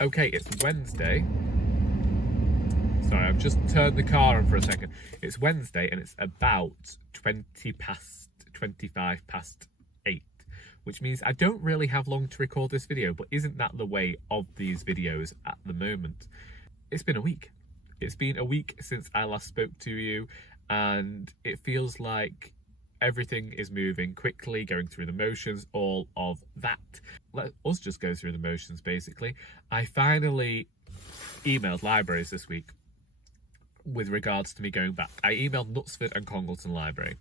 Okay, it's Wednesday. Sorry, I've just turned the car on for a second. It's Wednesday and it's about 25 past 8, which means I don't really have long to record this video, but isn't that the way of these videos at the moment? It's been a week. It's been a week since I last spoke to you, and it feels like everything is moving quickly, going through the motions, all of that. Let us just go through the motions, basically. I finally emailed libraries this week with regards to me going back. I emailed Knutsford and Congleton Library,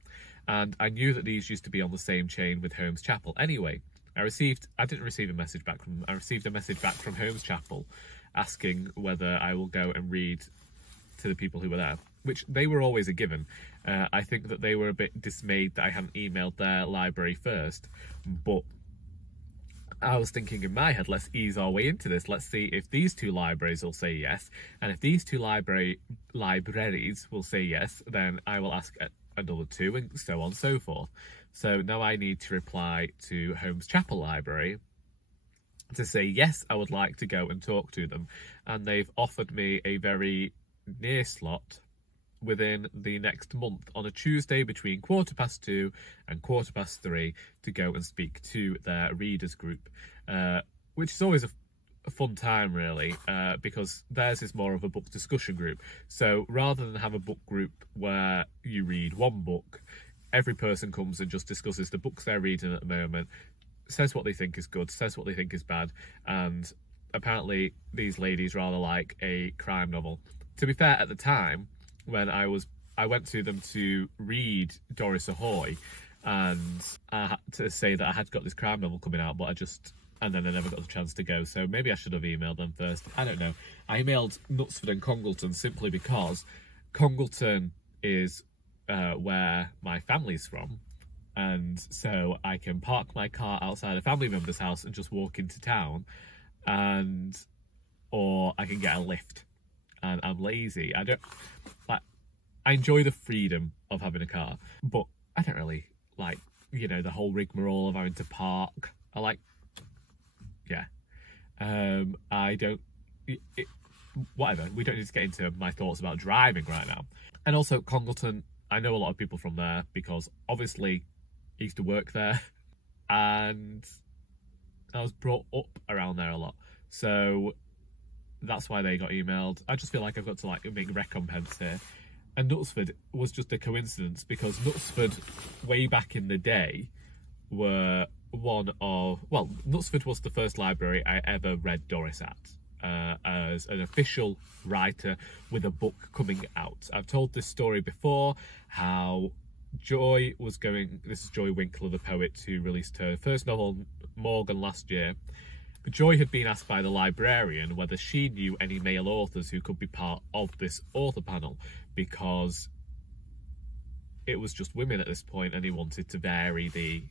and I knew that these used to be on the same chain with Holmes Chapel. Anyway, I didn't receive a message back from them. I received a message back from Holmes Chapel asking whether I will go and read to the people who were there, which they were always a given. I think that they were a bit dismayed that I hadn't emailed their library first, but I was thinking in my head, let's ease our way into this. Let's see if these two libraries will say yes, and if these two libraries will say yes, then I will ask another two, and so on and so forth. So now I need to reply to Holmes Chapel Library to say yes, I would like to go and talk to them, and they've offered me a very near slot within the next month on a Tuesday between 2:15 and 3:15 to go and speak to their readers group, which is always a fun time, really, because theirs is more of a book discussion group. So rather than have a book group where you read one book, every person comes and just discusses the books they're reading at the moment, says what they think is good, says what they think is bad, and apparently these ladies rather like a crime novel. To be fair, at the time when I went to them to read Doris Ahoy, and I had to say that I had got this crime novel coming out, but and then I never got the chance to go, so maybe I should have emailed them first. I don't know. I emailed Knutsford and Congleton simply because Congleton is where my family's from, and so I can park my car outside a family member's house and just walk into town, or I can get a lift. And I'm lazy. I enjoy the freedom of having a car, but I don't really like, the whole rigmarole of having to park. Whatever. We don't need to get into my thoughts about driving right now. And also Congleton, I know a lot of people from there because obviously I used to work there and I was brought up around there a lot. So that's why they got emailed. I just feel like I've got to make recompense here. And Knutsford was just a coincidence because Knutsford, way back in the day, Knutsford was the first library I ever read Doris at as an official writer with a book coming out. I've told this story before, how Joy was going, this is Joy Winkler, the poet, who released her first novel, Morgan, last year. Joy had been asked by the librarian whether she knew any male authors who could be part of this author panel, because it was just women at this point and he wanted to vary the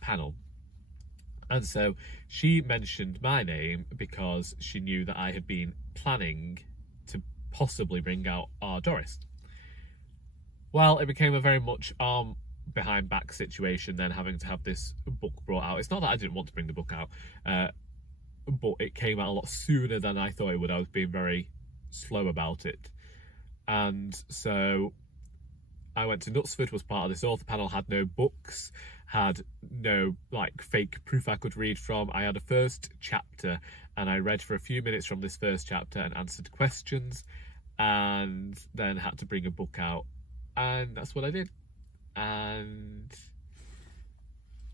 panel. And so she mentioned my name because she knew that I had been planning to possibly bring out our Doris. Well, it became a very much behind back situation then, having to have this book brought out. It's not that I didn't want to bring the book out, but it came out a lot sooner than I thought it would. I was being very slow about it. And so I went to Knutsford, was part of this author panel, had no books, had no fake proof I could read from. I had a first chapter and I read for a few minutes from this first chapter and answered questions, and then had to bring a book out, and that's what I did. And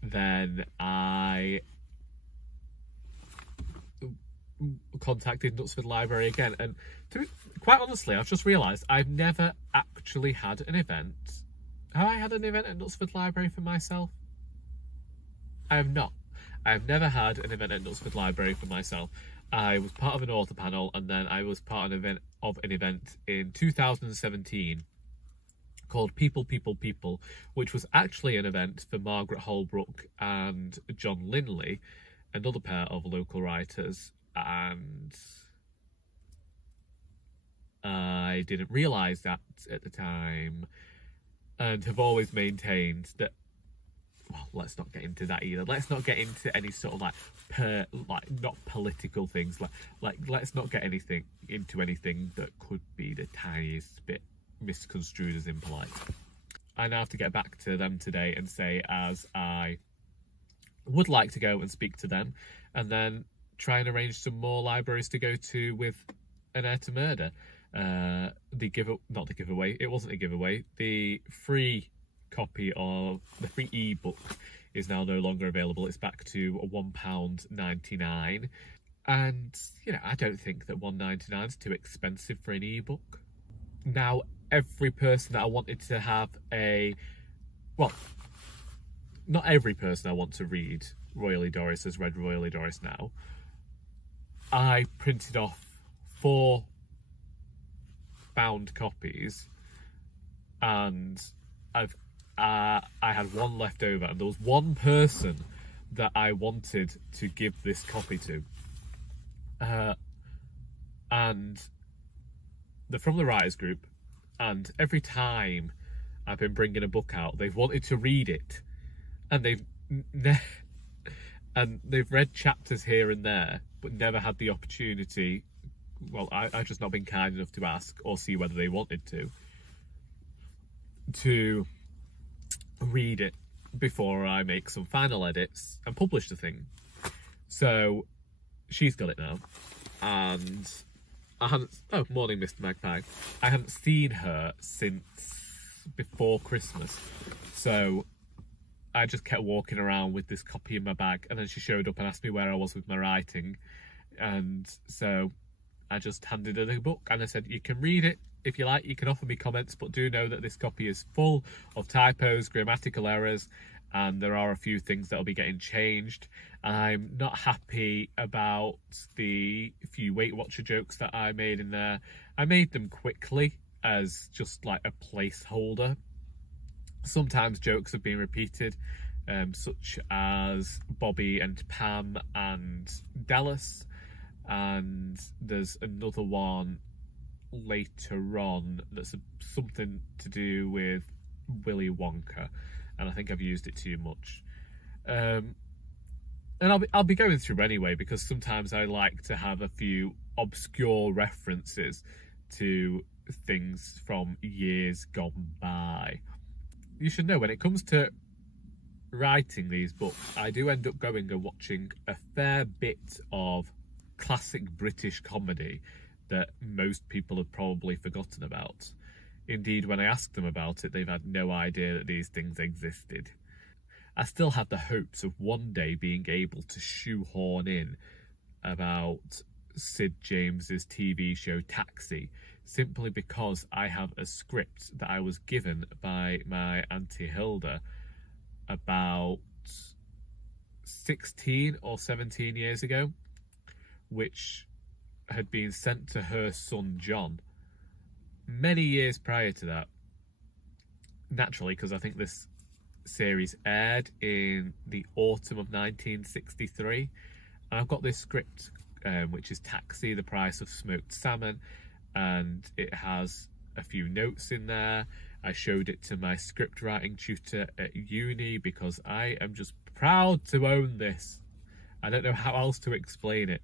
then I contacted Knutsford Library again, and quite honestly, I've just realised I've never actually had an event. Have I had an event at Knutsford Library for myself? I have not. I have never had an event at Knutsford Library for myself. I was part of an author panel, and then I was part of an event in 2017 called People, People, People, which was actually an event for Margaret Holbrook and John Linley, another pair of local writers, and I didn't realise that at the time, and have always maintained that, well, let's not get into that either. Let's not get into any sort of like not political things. Like let's not get into anything that could be the tiniest bit misconstrued as impolite. I now have to get back to them today and say, as I would like to go and speak to them, and then try and arrange some more libraries to go to with An Heir to Murder. Not the giveaway, it wasn't a giveaway. The free copy of the free ebook is now no longer available. It's back to £1.99. And, you know, I don't think that £1.99 is too expensive for an ebook. Now, every person that I wanted to have not every person I want to read Royally Doris has read Royally Doris now. I printed off 4 bound copies, and I had 1 left over, and there was 1 person that I wanted to give this copy to, and they're from the writers group, and every time I've been bringing a book out, they've wanted to read it, and they've read chapters here and there, but never had the opportunity. Well, I've just not been kind enough to ask or see whether they wanted to read it before I make some final edits and publish the thing. So she's got it now, and I haven't. Oh, morning, Mr. Magpie. I haven't seen her since before Christmas, so I just kept walking around with this copy in my bag, and then she showed up and asked me where I was with my writing, and so I just handed her the book and I said, you can read it if you like, you can offer me comments, but do know that this copy is full of typos, grammatical errors, and there are a few things that will be getting changed. I'm not happy about the few Weight Watcher jokes that I made in there. I made them quickly as just like a placeholder. Sometimes jokes have been repeated, such as Bobby and Pam and Dallas, and there's another one later on that's something to do with Willy Wonka, and I think I've used it too much. And I'll be going through anyway, because sometimes I like to have a few obscure references to things from years gone by. You should know, when it comes to writing these books, I do end up going and watching a fair bit of classic British comedy that most people have probably forgotten about. Indeed, when I ask them about it, they've had no idea that these things existed. I still have the hopes of one day being able to shoehorn in about Sid James's TV show Taxi, simply because I have a script that I was given by my Auntie Hilda about 16 or 17 years ago, which had been sent to her son John many years prior to that. Naturally, because I think this series aired in the autumn of 1963, and I've got this script which is Taxi, the Price of Smoked Salmon, and it has a few notes in there. I showed it to my script writing tutor at uni because I am just proud to own this. I don't know how else to explain it.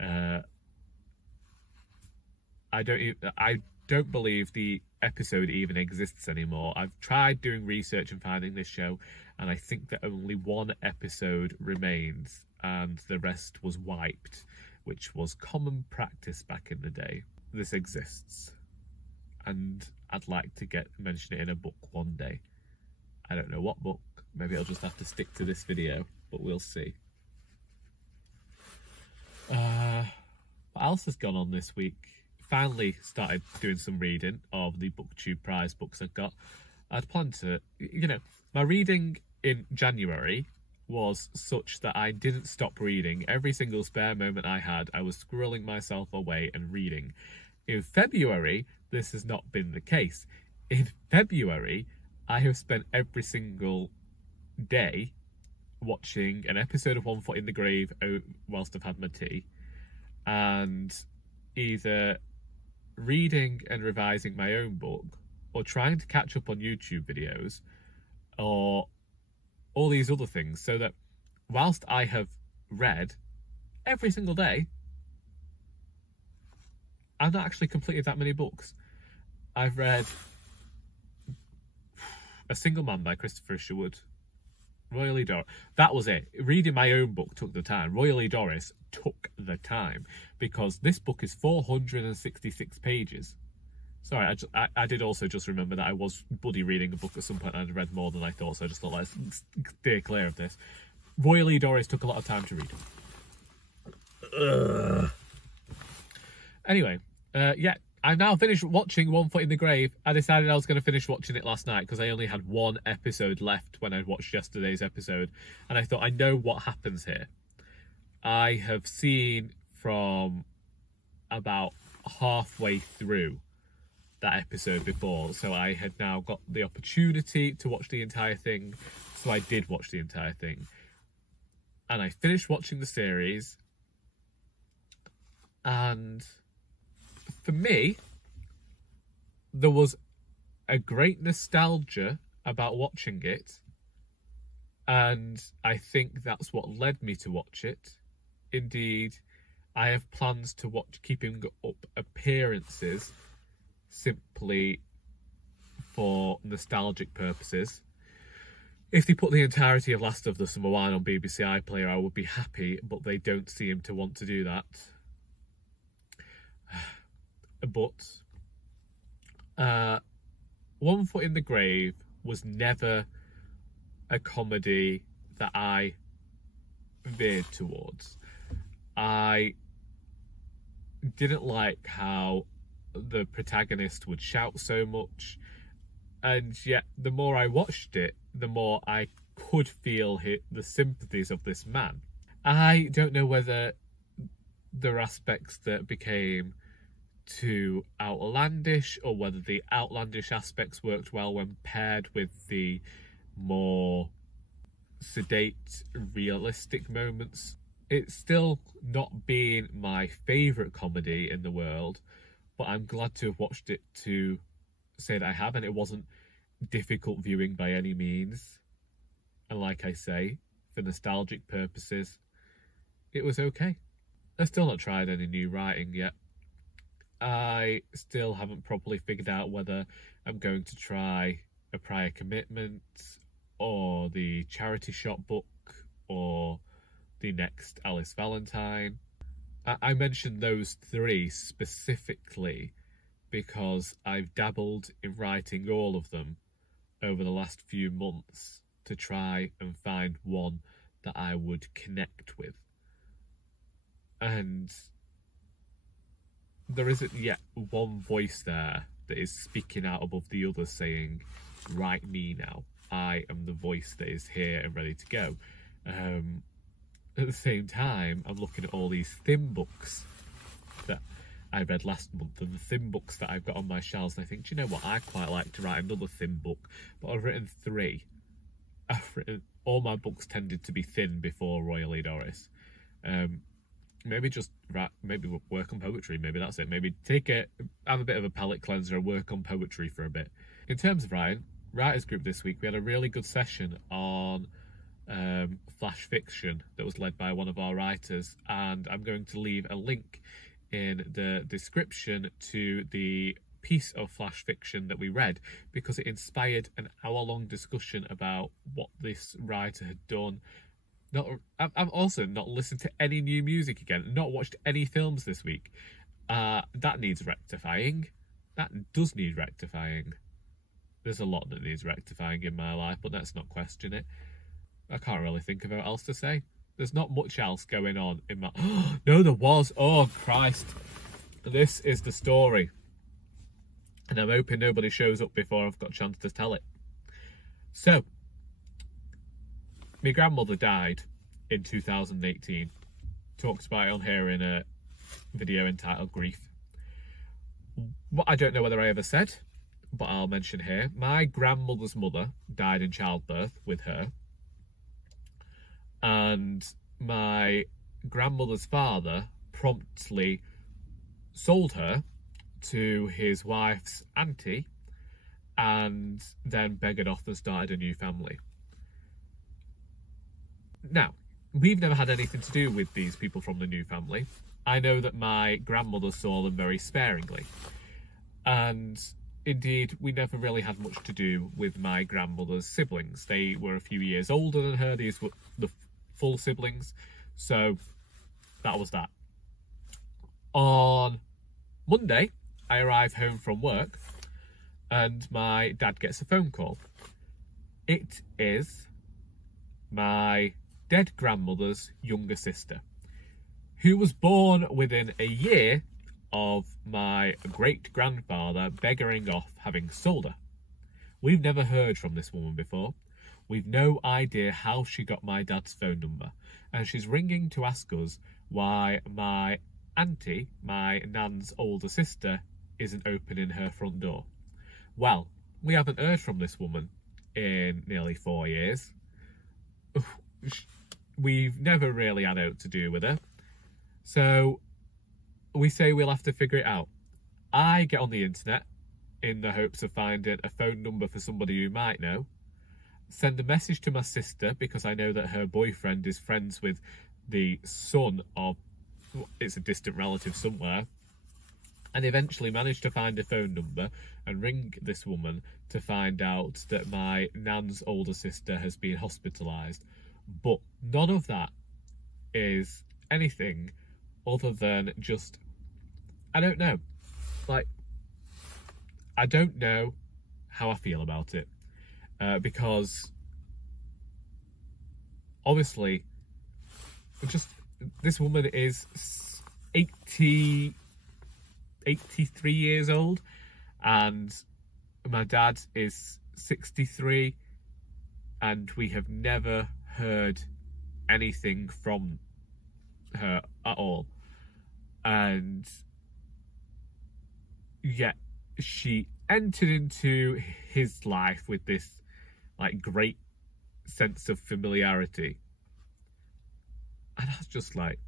I don't believe the episode even exists anymore. I've tried doing research and finding this show, and I think that only 1 episode remains, and the rest was wiped, which was common practice back in the day. This exists, and I'd like to mention it in a book one day. I don't know what book. Maybe I'll just have to stick to this video, but we'll see. What else has gone on this week? Finally started doing some reading of the BookTube prize books I've got. I'd planned to, my reading in January was such that I didn't stop reading. Every single spare moment I had, I was squirreling myself away and reading. In February, this has not been the case. In February, I have spent every single day watching an episode of One Foot in the Grave whilst I've had my tea, and either reading and revising my own book, or trying to catch up on YouTube videos, or all these other things, so that whilst I have read every single day, I've not actually completed that many books. I've read A Single Man by Christopher Sherwood, Royal E. Doris. That was it. Reading my own book took the time. Royal E. Doris took the time, because this book is 466 pages. Sorry, I did also just remember that I was bloody reading a book at some point and I'd read more than I thought, so I just thought, let's steer clear of this. Royal E. Doris took a lot of time to read. Ugh. Anyway, yeah, I've now finished watching One Foot in the Grave. I decided I was going to finish watching it last night because I only had one episode left when I'd watched yesterday's episode. And I thought, I know what happens here. I have seen from about halfway through that episode before, so I had now got the opportunity to watch the entire thing, so I did watch the entire thing. And I finished watching the series, and for me, there was a great nostalgia about watching it, and I think that's what led me to watch it. Indeed, I have plans to watch, keeping up appearances simply for nostalgic purposes. If they put the entirety of Last of the Summer Wine on BBC iPlayer, I would be happy, but they don't seem to want to do that. But One Foot in the Grave was never a comedy that I veered towards. I didn't like how the protagonist would shout so much, and yet the more I watched it, the more I could feel the sympathies of this man. I don't know whether there are aspects that became too outlandish, or whether the outlandish aspects worked well when paired with the more sedate, realistic moments. It's still not been my favourite comedy in the world, but I'm glad to have watched it to say that I have, and it wasn't difficult viewing by any means. And like I say, for nostalgic purposes, it was okay. I've still not tried any new writing yet. I still haven't properly figured out whether I'm going to try A Prior Commitment, or the Charity Shop book, or the next Alice Valentine. I mentioned those three specifically because I've dabbled in writing all of them over the last few months to try and find one that I would connect with. And there isn't yet one voice there that is speaking out above the others saying, write me now. I am the voice that is here and ready to go. At the same time, I'm looking at all these thin books that I read last month, and the thin books that I've got on my shelves, and I think, do you know what, I'd quite like to write another thin book, but I've written 3. All my books tended to be thin before Royal E. Doris. Maybe just maybe work on poetry, maybe that's it. Maybe have a bit of a palate cleanser and work on poetry for a bit. In terms of writers group this week, we had a really good session on flash fiction that was led by one of our writers, and I'm going to leave a link in the description to the piece of flash fiction that we read, because it inspired an hour-long discussion about what this writer had done. I've also not listened to any new music again, not watched any films this week. That needs rectifying. That does need rectifying. There's a lot that needs rectifying in my life, but let's not question it. I can't really think of what else to say. There's not much else going on in my... No, there was. Oh, Christ. This is the story. And I'm hoping nobody shows up before I've got a chance to tell it. So, my grandmother died in 2018. Talked about it on here in a video entitled Grief. What I don't know whether I ever said, but I'll mention here. My grandmother's mother died in childbirth with her. And my grandmother's father promptly sold her to his wife's auntie, and then beggared off and started a new family. Now, we've never had anything to do with these people from the new family. I know that my grandmother saw them very sparingly. And indeed, we never really had much to do with my grandmother's siblings. They were a few years older than her. These were the full siblings. So that was that. On Monday, I arrive home from work and my dad gets a phone call. It is my dead grandmother's younger sister, who was born within a year of my great-grandfather begging off having sold her. We've never heard from this woman before. We've no idea how she got my dad's phone number, and she's ringing to ask us why my auntie, my nan's older sister, isn't opening her front door. Well, we haven't heard from this woman in nearly 4 years. We've never really had out to do with her. So we say we'll have to figure it out. I get on the internet in the hopes of finding a phone number for somebody who might know. Send a message to my sister because I know that her boyfriend is friends with the son of, it's a distant relative somewhere. And eventually managed to find a phone number and ring this woman to find out that my nan's older sister has been hospitalised. But none of that is anything other than just, I don't know. Like, I don't know how I feel about it. Because obviously, just this woman is 83 years old and my dad is 63 and we have never heard anything from her at all, and yet she entered into his life with this like great sense of familiarity, and I was just like,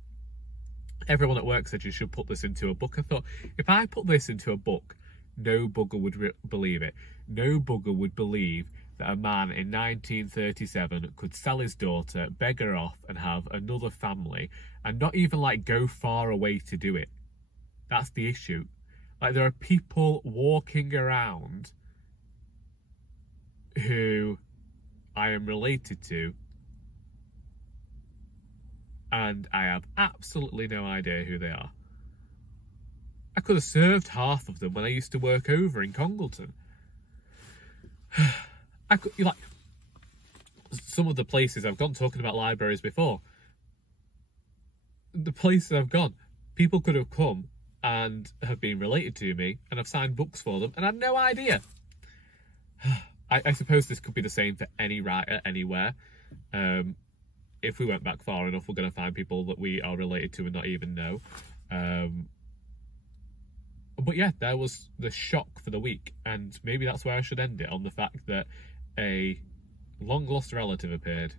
everyone at work said you should put this into a book. I thought, if I put this into a book, no bugger would believe it. No bugger would believe that a man in 1937 could sell his daughter, beg her off and have another family and not even like go far away to do it. That's the issue. Like, there are people walking around who I am related to and I have absolutely no idea who they are. I could have served half of them when I used to work over in Congleton. I could, like, some of the places I've gone, talking about libraries before, the places I've gone, people could have come and have been related to me and I've signed books for them and I had no idea. I suppose this could be the same for any writer anywhere. If we went back far enough, we're going to find people that we are related to and not even know. But yeah, there was the shock for the week, and maybe that's where I should end it, on the fact that a long-lost relative appeared.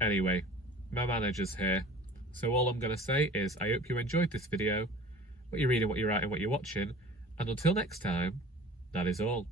Anyway, my manager's here, so all I'm going to say is I hope you enjoyed this video, what you're reading, what you're writing, what you're watching, and until next time, that is all.